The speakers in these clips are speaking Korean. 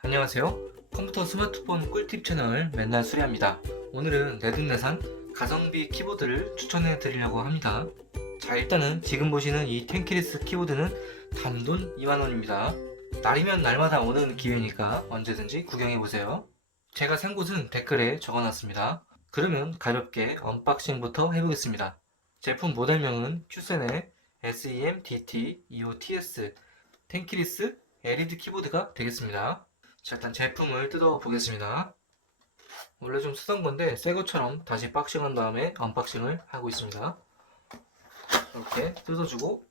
안녕하세요. 컴퓨터 스마트폰 꿀팁 채널 맨날 수리합니다. 오늘은 내돈내산 가성비 키보드를 추천해 드리려고 합니다. 자, 일단은 지금 보시는 이 텐키리스 키보드는 단돈 2만원입니다. 날이면 날마다 오는 기회니까 언제든지 구경해 보세요. 제가 산 곳은 댓글에 적어놨습니다. 그러면 가볍게 언박싱부터 해보겠습니다. 제품 모델명은 큐센의 SEM-DT25TS 텐키리스 LED 키보드가 되겠습니다. 자, 일단 제품을 뜯어 보겠습니다. 원래 좀 쓰던 건데 새 것처럼 다시 박싱한 다음에 언박싱을 하고 있습니다. 이렇게 뜯어주고,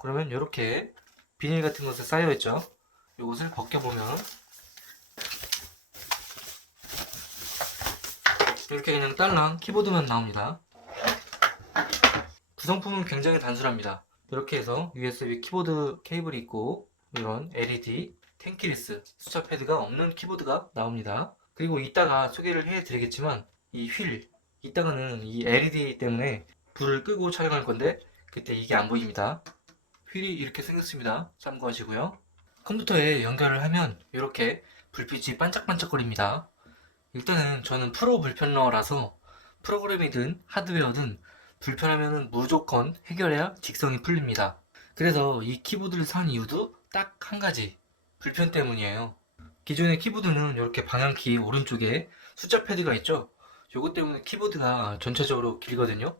그러면 이렇게 비닐 같은 것에 쌓여 있죠. 이것을 벗겨보면 이렇게 그냥 딸랑 키보드만 나옵니다. 구성품은 굉장히 단순합니다. 이렇게 해서 USB 키보드 케이블이 있고, 이런 LED 텐키리스 숫자 패드가 없는 키보드가 나옵니다. 그리고 이따가 소개를 해드리겠지만 이 휠, 이따가는 이 LED 때문에 불을 끄고 촬영할 건데 그때 이게 안 보입니다. 휠이 이렇게 생겼습니다. 참고하시고요. 컴퓨터에 연결을 하면 이렇게 불빛이 반짝반짝거립니다. 일단은 저는 프로 불편러라서 프로그램이든 하드웨어든 불편하면 무조건 해결해야 직성이 풀립니다. 그래서 이 키보드를 산 이유도 딱 한 가지, 불편 때문이에요. 기존의 키보드는 이렇게 방향키 오른쪽에 숫자 패드가 있죠. 요것 때문에 키보드가 전체적으로 길거든요.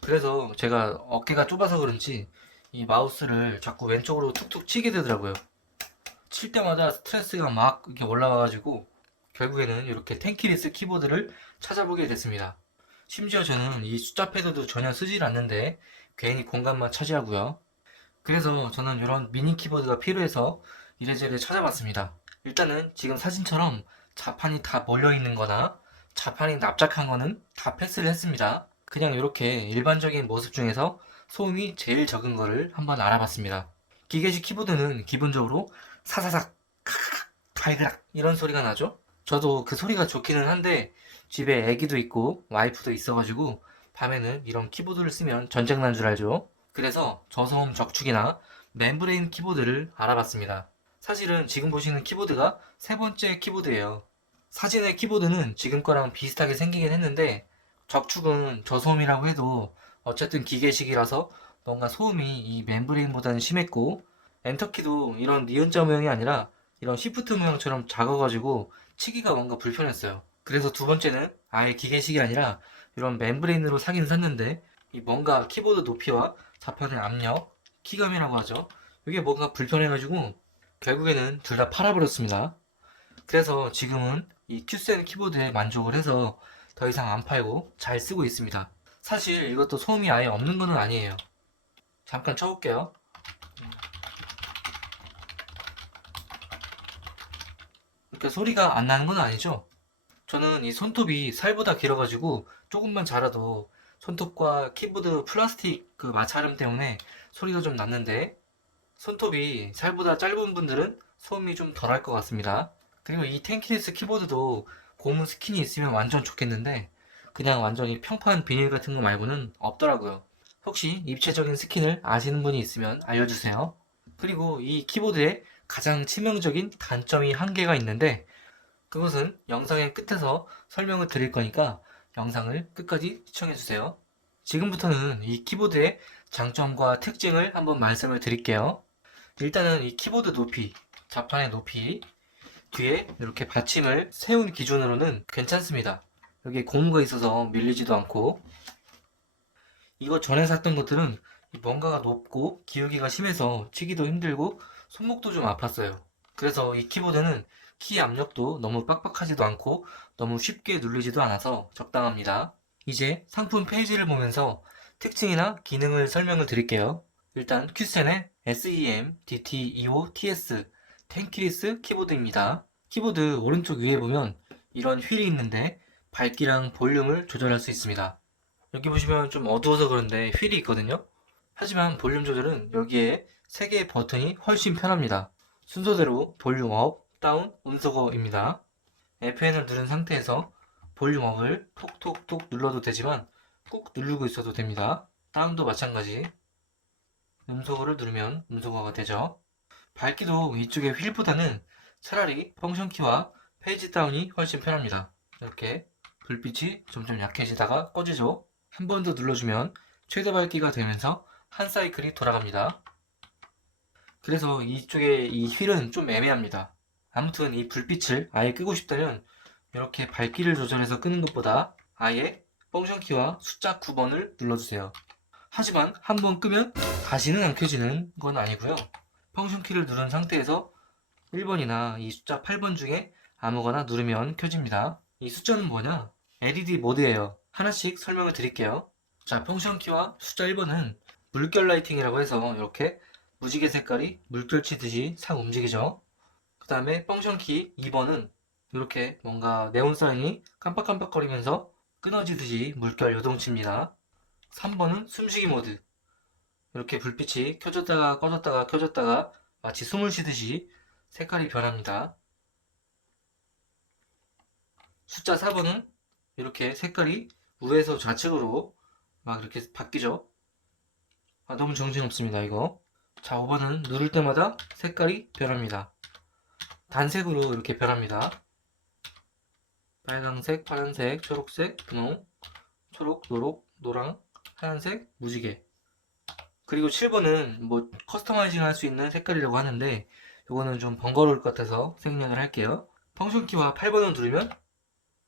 그래서 제가 어깨가 좁아서 그런지 이 마우스를 자꾸 왼쪽으로 툭툭 치게 되더라고요. 칠 때마다 스트레스가 막 이렇게 올라와가지고 결국에는 이렇게 텐키리스 키보드를 찾아보게 됐습니다. 심지어 저는 이 숫자 패드도 전혀 쓰질 않는데 괜히 공간만 차지하고요. 그래서 저는 이런 미니 키보드가 필요해서 이래저래 찾아봤습니다. 일단은 지금 사진처럼 자판이 다 몰려있는 거나 자판이 납작한 거는 다 패스를 했습니다. 그냥 이렇게 일반적인 모습 중에서 소음이 제일 적은 거를 한번 알아봤습니다. 기계식 키보드는 기본적으로 사사삭, 카카각, 달그락 이런 소리가 나죠? 저도 그 소리가 좋기는 한데 집에 애기도 있고 와이프도 있어가지고 밤에는 이런 키보드를 쓰면 전쟁 난 줄 알죠? 그래서 저소음 적축이나 멤브레인 키보드를 알아봤습니다. 사실은 지금 보시는 키보드가 세 번째 키보드예요. 사진의 키보드는 지금 거랑 비슷하게 생기긴 했는데 적축은 저소음이라고 해도 어쨌든 기계식이라서 뭔가 소음이 이 멤브레인보다는 심했고, 엔터키도 이런 니은자 모양이 아니라 이런 시프트 모양처럼 작아가지고 치기가 뭔가 불편했어요. 그래서 두 번째는 아예 기계식이 아니라 이런 멤브레인으로 사긴 샀는데 이 뭔가 키보드 높이와 자판의 압력, 키감이라고 하죠. 이게 뭔가 불편해가지고 결국에는 둘 다 팔아버렸습니다. 그래서 지금은 이 큐센 키보드에 만족을 해서 더 이상 안 팔고 잘 쓰고 있습니다. 사실 이것도 소음이 아예 없는 건 아니에요. 잠깐 쳐볼게요. 이렇게 소리가 안 나는 건 아니죠? 저는 이 손톱이 살보다 길어가지고 조금만 자라도 손톱과 키보드 플라스틱 그 마찰음 때문에 소리가 좀 났는데, 손톱이 살보다 짧은 분들은 소음이 좀 덜할 것 같습니다. 그리고 이 텐키리스 키보드도 고무 스킨이 있으면 완전 좋겠는데 그냥 완전히 평판 비닐 같은 거 말고는 없더라고요. 혹시 입체적인 스킨을 아시는 분이 있으면 알려주세요. 그리고 이 키보드에 가장 치명적인 단점이 한 개가 있는데 그것은 영상의 끝에서 설명을 드릴 거니까 영상을 끝까지 시청해주세요. 지금부터는 이 키보드의 장점과 특징을 한번 말씀을 드릴게요. 일단은 이 키보드 높이, 자판의 높이, 뒤에 이렇게 받침을 세운 기준으로는 괜찮습니다. 여기 고무가 있어서 밀리지도 않고, 이거 전에 샀던 것들은 뭔가가 높고 기울기가 심해서 치기도 힘들고 손목도 좀 아팠어요. 그래서 이 키보드는 키 압력도 너무 빡빡하지도 않고 너무 쉽게 눌리지도 않아서 적당합니다. 이제 상품 페이지를 보면서 특징이나 기능을 설명을 드릴게요. 일단 큐센의 SEM-DT25TS 텐키리스 키보드입니다. 키보드 오른쪽 위에 보면 이런 휠이 있는데 밝기랑 볼륨을 조절할 수 있습니다. 여기 보시면 좀 어두워서 그런데 휠이 있거든요. 하지만 볼륨 조절은 여기에 3개의 버튼이 훨씬 편합니다. 순서대로 볼륨 업, 다운, 음소거입니다. Fn을 누른 상태에서 볼륨 업을 톡톡톡 눌러도 되지만 꾹 누르고 있어도 됩니다. 다운도 마찬가지. 음소거를 누르면 음소거가 되죠. 밝기도 이쪽의 휠보다는 차라리 펑션 키와 페이지 다운이 훨씬 편합니다. 이렇게 불빛이 점점 약해지다가 꺼지죠. 한 번 더 눌러주면 최대 밝기가 되면서 한 사이클이 돌아갑니다. 그래서 이쪽에 이 휠은 좀 애매합니다. 아무튼 이 불빛을 아예 끄고 싶다면 이렇게 밝기를 조절해서 끄는 것보다 아예 펑션 키와 숫자 9번을 눌러주세요. 하지만 한번 끄면 다시는 안 켜지는 건 아니고요. 펑션 키를 누른 상태에서 1번이나 이 숫자 8번 중에 아무거나 누르면 켜집니다. 이 숫자는 뭐냐? LED 모드예요. 하나씩 설명을 드릴게요. 자, 펑션 키와 숫자 1번은 물결 라이팅이라고 해서 이렇게 무지개 색깔이 물결 치듯이 싹 움직이죠. 그 다음에 펑션 키 2번은 이렇게 뭔가 네온 사인이 깜빡깜빡거리면서 끊어지듯이 물결 요동칩니다. 3번은 숨쉬기 모드. 이렇게 불빛이 켜졌다가 꺼졌다가 켜졌다가 마치 숨을 쉬듯이 색깔이 변합니다. 숫자 4번은 이렇게 색깔이 우에서 좌측으로 막 이렇게 바뀌죠. 너무 정신없습니다, 이거. 자, 5번은 누를 때마다 색깔이 변합니다. 단색으로 이렇게 변합니다. 빨강색, 파란색, 초록색, 분홍, 초록, 노록, 노랑, 하얀색, 무지개. 그리고 7번은 뭐 커스터마이징 할 수 있는 색깔이라고 하는데 이거는 좀 번거로울 것 같아서 생략을 할게요. 펑션 키와 8번을 누르면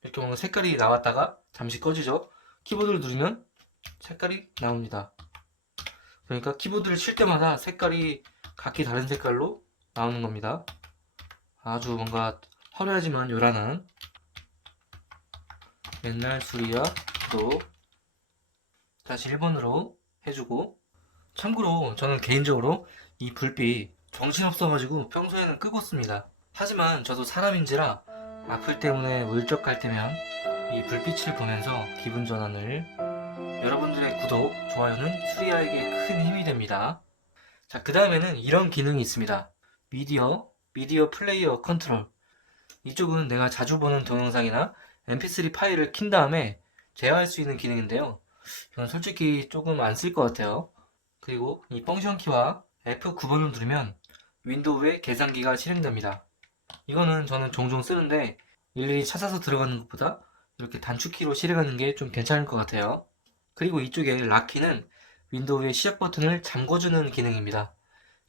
이렇게 뭔가 색깔이 나왔다가 잠시 꺼지죠. 키보드를 누르면 색깔이 나옵니다. 그러니까 키보드를 칠 때마다 색깔이 각기 다른 색깔로 나오는 겁니다. 아주 뭔가 화려하지만 요란한 맨날 수리야 또 다시 1번으로 해주고, 참고로 저는 개인적으로 이 불빛 정신없어가지고 평소에는 끄고 씁니다. 하지만 저도 사람인지라 악플 때문에 울적할 때면 이 불빛을 보면서 기분 전환을, 여러분들의 구독, 좋아요는 수리아에게 큰 힘이 됩니다. 자, 그 다음에는 이런 기능이 있습니다. 미디어 플레이어 컨트롤. 이쪽은 내가 자주 보는 동영상이나 mp3 파일을 킨 다음에 제어할 수 있는 기능인데요. 이건 솔직히 조금 안 쓸 것 같아요. 그리고 이 펑션 키와 F9번을 누르면 윈도우에 계산기가 실행됩니다. 이거는 저는 종종 쓰는데 일일이 찾아서 들어가는 것보다 이렇게 단축키로 실행하는 게 좀 괜찮을 것 같아요. 그리고 이쪽에 락키는 윈도우의 시작 버튼을 잠궈주는 기능입니다.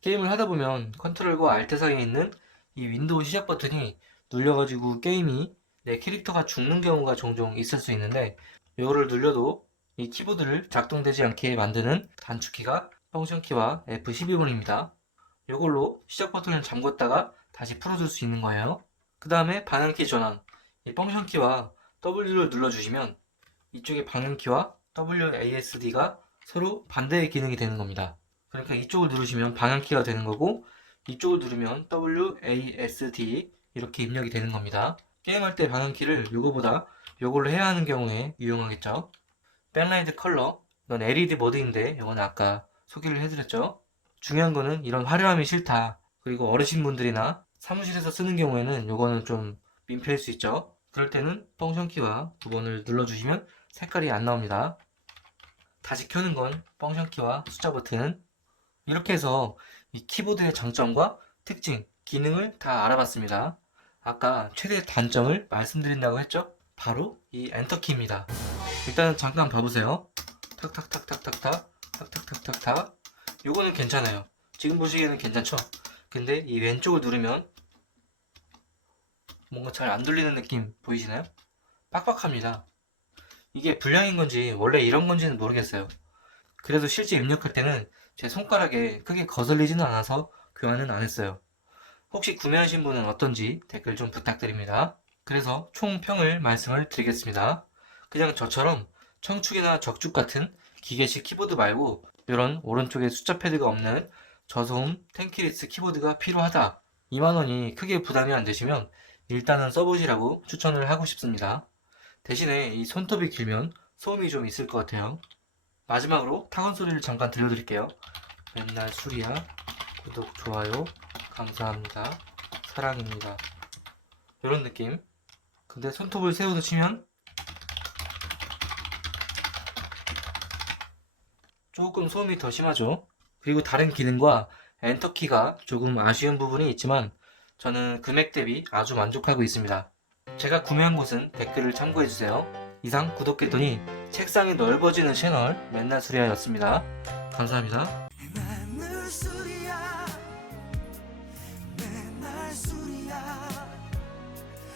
게임을 하다 보면 컨트롤과 알트 사이에 있는 이 윈도우 시작 버튼이 눌려가지고 게임이 내 캐릭터가 죽는 경우가 종종 있을 수 있는데, 이거를 눌려도 이 키보드를 작동되지 않게 만드는 단축키가 펑션 키와 F12번입니다. 이걸로 시작 버튼을 잠궜다가 다시 풀어줄 수 있는 거예요. 그 다음에 방향키 전환. 이 펑션 키와 W를 눌러주시면 이쪽의 방향키와 WASD가 서로 반대의 기능이 되는 겁니다. 그러니까 이쪽을 누르시면 방향키가 되는 거고 이쪽을 누르면 WASD 이렇게 입력이 되는 겁니다. 게임할 때 방향키를 요거보다 요걸로 해야 하는 경우에 유용하겠죠. 백라이트 컬러, 이건 LED 모드인데 이건 아까 소개를 해드렸죠. 중요한 거는 이런 화려함이 싫다, 그리고 어르신분들이나 사무실에서 쓰는 경우에는 요거는 좀 민폐일 수 있죠. 그럴 때는 펑션 키와 9번을 눌러주시면 색깔이 안 나옵니다. 다시 켜는 건 펑션 키와 숫자 버튼. 이렇게 해서 이 키보드의 장점과 특징, 기능을 다 알아봤습니다. 아까 최대 단점을 말씀드린다고 했죠? 바로 이 엔터키입니다. 일단 잠깐 봐보세요. 탁탁탁탁탁탁 탁탁탁탁탁. 요거는 괜찮아요. 지금 보시기에는 괜찮죠? 근데 이 왼쪽을 누르면 뭔가 잘 안 돌리는 느낌 보이시나요? 빡빡합니다. 이게 불량인 건지 원래 이런 건지는 모르겠어요. 그래도 실제 입력할 때는 제 손가락에 크게 거슬리지는 않아서 교환은 안 했어요. 혹시 구매하신 분은 어떤지 댓글 좀 부탁드립니다. 그래서 총 평을 말씀을 드리겠습니다. 그냥 저처럼 청축이나 적축 같은 기계식 키보드 말고 이런 오른쪽에 숫자 패드가 없는 저소음 텐키리스 키보드가 필요하다, 2만원이 크게 부담이 안 되시면 일단은 써보시라고 추천을 하고 싶습니다. 대신에 이 손톱이 길면 소음이 좀 있을 것 같아요. 마지막으로 타건 소리를 잠깐 들려드릴게요. 맨날 수리야, 구독, 좋아요, 감사합니다, 사랑입니다, 이런 느낌. 근데 손톱을 세워서 치면 조금 소음이 더 심하죠. 그리고 다른 기능과 엔터키가 조금 아쉬운 부분이 있지만 저는 금액 대비 아주 만족하고 있습니다. 제가 구매한 곳은 댓글을 참고해주세요. 이상 구독했더니 책상이 넓어지는 채널 맨날 수리하였습니다. 감사합니다.